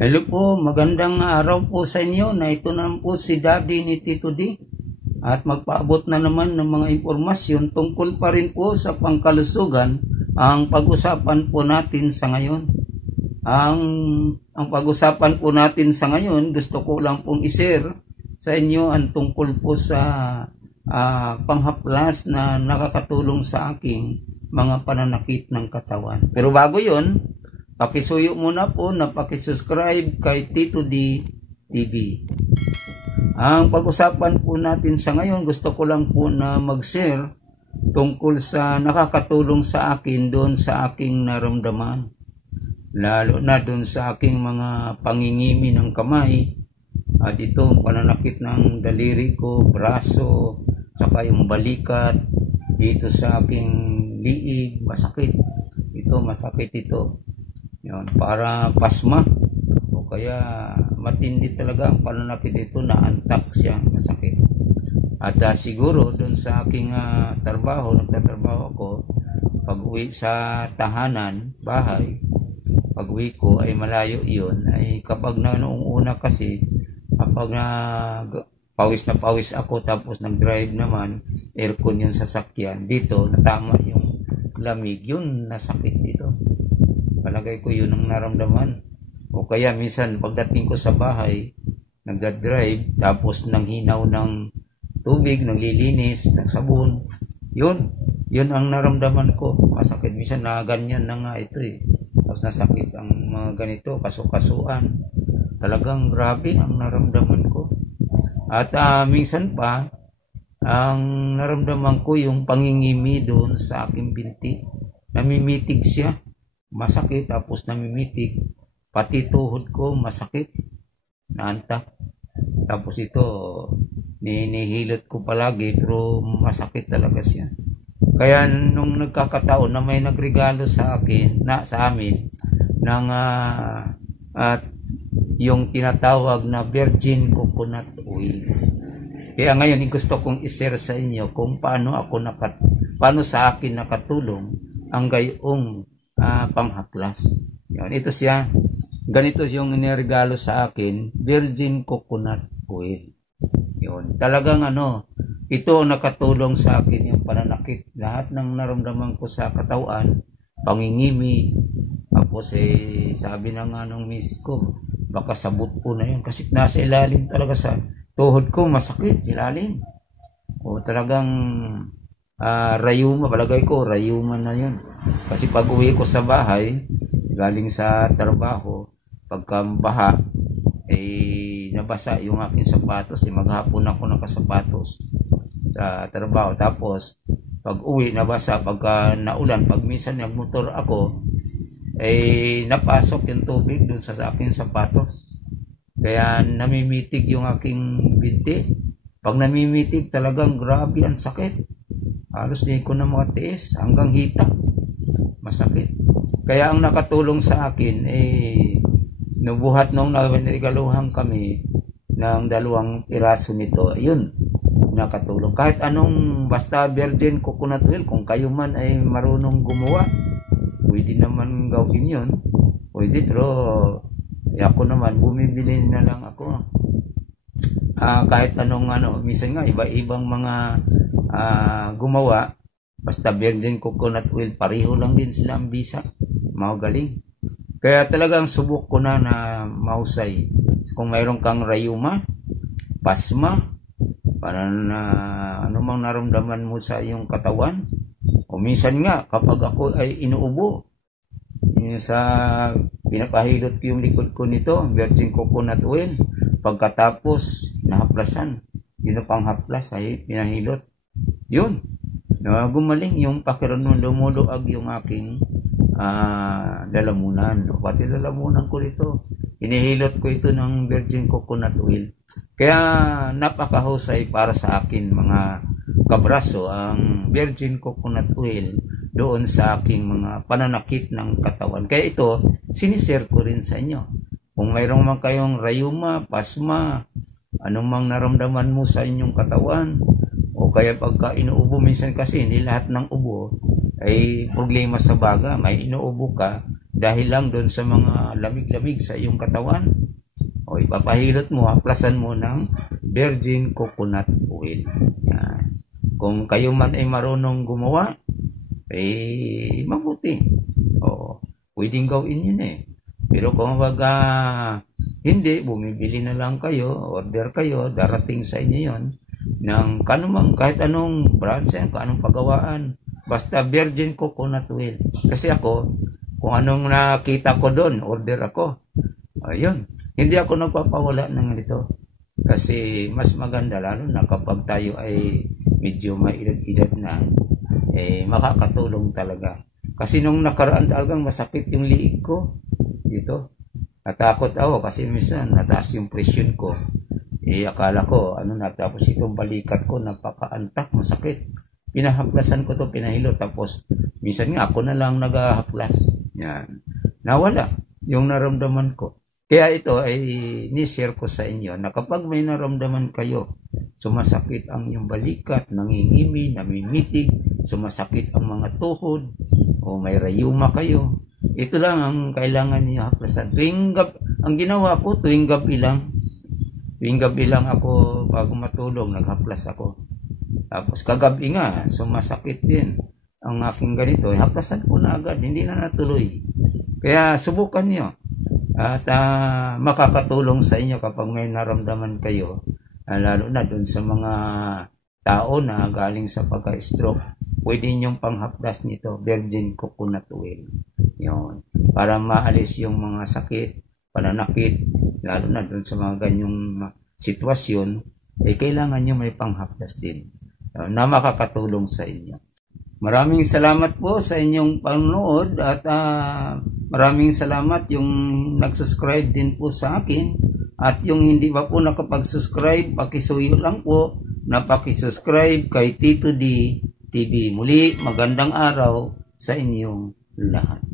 Hello po, magandang araw po sa inyo. Na ito na po si Daddy ni Tito D. At magpaabot na naman ng mga impormasyon tungkol pa rin po sa pangkalusugan ang pag-usapan po natin sa ngayon. Ang pag-usapan po natin sa ngayon, gusto ko lang pong i-share sa inyo ang tungkol po sa panghaplas na nakakatulong sa aking mga pananakit ng katawan. Pero bago yon, pakisuyo muna po na pakisubscribe kay Tito D TV. Ang pag-usapan po natin sa ngayon, gusto ko lang po na mag-share tungkol sa nakakatulong sa akin doon sa aking naramdaman. Lalo na doon sa aking mga pangingimi ng kamay at ito pananakit ng daliri ko, braso, saka yung balikat, dito sa aking liig, masakit. Ito, masakit ito. Yun, para pasma o kaya matindi talaga ang pananakit ito, na antak siya, masakit. At siguro doon sa aking nagtatrabaho ako, pag uwi sa tahanan, bahay, pag uwi ko ay malayo iyon, ay kapag noong una kasi, kapag pawis na pawis ako tapos nag-drive naman, aircon yung sasakyan, dito natama yung lamig, yun nasakit dito. Palagay ko yun ang naramdaman. O kaya minsan pagdating ko sa bahay, nagdadrive, tapos nanghinaw ng tubig, naglilinis, ng sabon. Yun ang naramdaman ko. Masakit. Minsan na ganyan na nga ito eh. Tapos nasakit ang mga ganito, kasukasuan. Talagang grabe ang naramdaman ko. At minsan pa, ang naramdaman ko yung pangingimi doon sa aking binti. Namimitig siya. Masakit, tapos namimitig, pati tuhod ko masakit, naantak. Tapos ito, ninihilot ko palagi, pero masakit talaga siya. Kaya nung nagkakataon na may nagregalo sa akin, sa amin, ng yung tinatawag na virgin coconut oil. Kaya ngayon, gusto kong i-share sa inyo kung paano sa akin nakatulong ang gayong panghaplas. Yan, ito siya. Ganito yung iniregalo sa akin, virgin coconut oil. Yun. Talagang ito nakatulong sa akin yung pananakit. Lahat ng naramdaman ko sa katawan, pangingimi. Tapos sabi na nga nung miss ko, baka sabot po na yun. Kasi nasa ilalim talaga sa tuhod ko, masakit, ilalim. O talagang rayuma, palagay ko, rayuma na yun. Kasi pag uwi ko sa bahay, galing sa trabaho, pagka baha, nabasa yung aking sapatos, maghapon ako nakasapatos sa trabaho. Tapos, pag uwi, nabasa, pagka naulan, pag minsan nagmotor ako, napasok yung tubig dun sa aking sapatos. Kaya namimitig yung aking binti. Pag namimitig, talagang grabe ang sakit. Halos di ko na matiis hanggang hita. Masakit. Kaya ang nakatulong sa akin, nabuhat nung narigaluhan kami ng 2 piraso nito, yun, nakatulong. Kahit anong, basta virgin coconut oil, kung kayo man ay marunong gumawa, pwede naman gawin yun. Pwede, pero ako naman, bumibili na lang ako. Kahit anong minsan nga, iba-ibang mga gumawa, basta virgin coconut oil, pareho lang din sila ang bisa. Magaling. Kaya talagang subok ko na mahusay. Kung mayroon kang rayuma, pasma, para na anumang naramdaman mo sa iyong katawan, o minsan nga, kapag ako ay inuubo, pinapahilot ko yung likod ko nito, virgin coconut oil, pagkatapos, nahaplasan. Yun na panghaplas ay pinahilot. Yun. Gumaling yung pakiramdam, lumuluag yung aking lalamunan. Pati lalamunan ko dito. Inihilot ko ito ng virgin coconut oil. Kaya napakahusay para sa akin, mga kabraso, ang virgin coconut oil doon sa aking mga pananakit ng katawan. Kaya ito, sinishare ko rin sa inyo. Kung mayroong man kayong rayuma, pasma, anumang naramdaman mo sa inyong katawan, o kaya pagka inuubo, minsan kasi hindi lahat ng ubo ay problema sa baga. May inuubo ka, dahil lang doon sa mga lamig-lamig sa iyong katawan, o ipapahilot mo, haplasan mo ng virgin coconut oil. Yan. Kung kayo man ay marunong gumawa, mabuti. O, pwedeng gawin yun eh. Pero kung hindi, bumibili na lang kayo, order kayo, darating sa inyo yun, ng kahit anong branch, anong pagawaan, basta virgin coconut oil. Kasi ako, kung anong nakita ko doon, order ako. Ayun. Hindi ako nagpapawala ng ito. Kasi mas maganda, lalo na kapag tayo ay medyo may edad-edad na, makakatulong talaga. Kasi nung nakaraan talagang masakit yung liig ko. Dito. Natakot ako kasi minsan nataas yung presyon ko. Akala ko, tapos itong balikat ko, napakaantak, masakit. Pinahaplasan ko to, pinahilo, tapos minsan nga ako na lang naghahaplas. Yan. Nawala yung naramdaman ko. Kaya ito ay ni-share ko sa inyo na kapag may naramdaman kayo, sumasakit ang iyong balikat, nangingimi, namimitig, sumasakit ang mga tuhod, o may rayuma kayo, ito lang ang kailangan niyo haplasan. Ang ginawa ko, tuwing gabi lang ako bago matulog, naghaplas ako. Tapos kagabi nga, sumasakit din ang aking ganito. Haplasan ko na agad, hindi na natuloy. Kaya subukan nyo. At makakatulong sa inyo kapag may naramdaman kayo. Lalo na dun sa mga tao na galing sa pagka-stroke. Pwede nyong panghaplas nito, virgin coconut oil. Yun. Para maalis yung mga sakit, pananakit, lalo na dun sa mga ganyong sitwasyon, kailangan nyo may panghaplas din na makakatulong sa inyo. Maraming salamat po sa inyong panonood at maraming salamat yung nag-subscribe din po sa akin at yung hindi pa po nakapag-subscribe, pakisuyo lang po na pakisubscribe kay Tito D TV. Muli, magandang araw sa inyong lahat.